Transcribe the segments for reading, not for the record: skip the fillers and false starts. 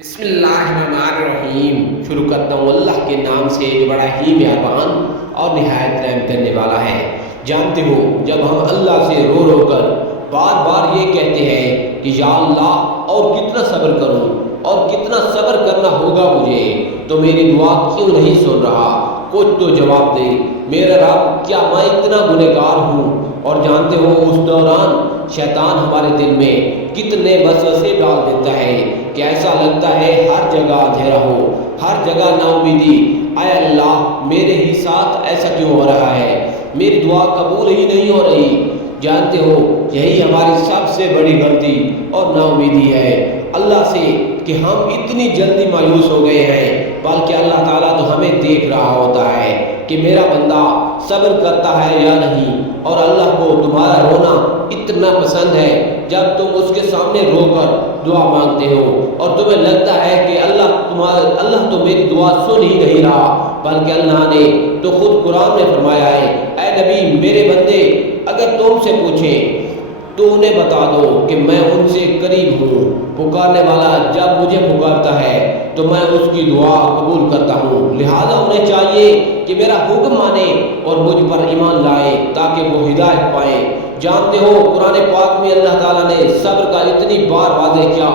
بسم اللہ الرحمن الرحیم، شروع کرتا ہوں اللہ کے نام سے جو بڑا ہی مہربان اور نہایت رحم کرنے والا ہے۔ جانتے ہو جب ہم اللہ سے رو رو کر بار بار یہ کہتے ہیں کہ یا اللہ اور کتنا صبر کروں اور کتنا صبر کرنا ہوگا مجھے، تو میری دعا کیوں نہیں سن رہا؟ کچھ تو جواب دے میرا رب، کیا میں اتنا گنہگار ہوں؟ اور جانتے ہو اس دوران شیطان ہمارے دل میں کتنے وسوسے ڈال دیتا ہے کہ ایسا لگتا ہے ہر جگہ اندھیرا ہو، ہر جگہ نا امیدی۔ اے اللہ میرے ہی ساتھ ایسا کیوں ہو رہا ہے؟ میری دعا قبول ہی نہیں ہو رہی۔ جانتے ہو یہی ہماری سب سے بڑی غلطی اور نا امیدی ہے اللہ سے، کہ ہم اتنی جلدی مایوس ہو گئے ہیں، بلکہ اللہ تعالیٰ تو ہمیں دیکھ رہا ہوتا ہے کہ میرا بندہ صبر کرتا ہے یا نہیں۔ اور اللہ کو تمہارا رونا اتنا پسند ہے جب تم اس کے سامنے رو کر دعا مانگتے ہو اور تمہیں لگتا ہے کہ اللہ تو میری دعا سن ہی نہیں رہا، بلکہ اللہ نے تو خود قرآن میں فرمایا ہے، اے نبی میرے بندے اگر تم سے پوچھیں تو انہیں بتا دو کہ میں ان سے قریب ہوں، پکارنے والا جب مجھے پکارتا ہے تو میں اس کی دعا قبول کرتا ہوں۔ لہذا انہیں چاہیے کہ میرا حکم مانے اور مجھ پر ایمان لائے تاکہ وہ ہدایت پائیں۔ جانتے ہو قرآن پاک میں اللہ تعالیٰ نے صبر کا اتنی بار واضح کیا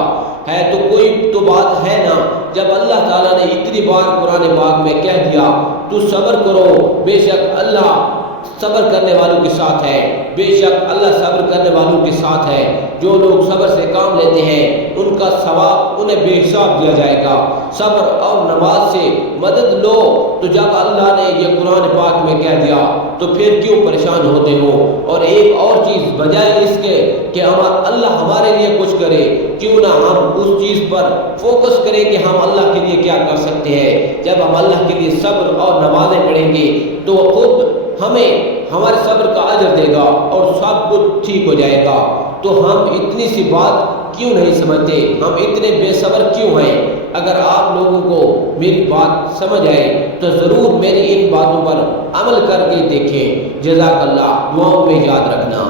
ہے، تو کوئی تو بات ہے نا جب اللہ تعالیٰ نے اتنی بار قرآن پاک میں کہہ دیا تو صبر کرو، بے شک اللہ صبر کرنے والوں کے ساتھ ہے، بے شک اللہ صبر کرنے والوں کے ساتھ ہے۔ جو لوگ صبر سے کام لیتے ہیں ان کا ثواب انہیں بے حساب دیا جائے گا۔ صبر اور نماز سے مدد لو، تو جب اللہ نے یہ قرآن پاک میں کہہ دیا تو پھر کیوں پریشان ہوتے ہو؟ اور ایک اور چیز بجائے اس کے کہ اللہ ہمارے لیے کچھ کرے، کیوں نہ ہم اس چیز پر فوکس کریں کہ ہم اللہ کے لیے کیا کر سکتے ہیں۔ جب ہم اللہ کے لیے صبر اور نمازیں پڑھیں گے تو خود ہمیں ہمارے صبر کا اجر دے گا اور سب کچھ ٹھیک ہو جائے گا۔ تو ہم اتنی سی بات کیوں نہیں سمجھتے؟ ہم اتنے بے صبر کیوں ہیں؟ اگر آپ لوگوں کو میری بات سمجھ آئے تو ضرور میری ان باتوں پر عمل کر کے دیکھیں۔ جزاک اللہ، دعاؤں میں یاد رکھنا۔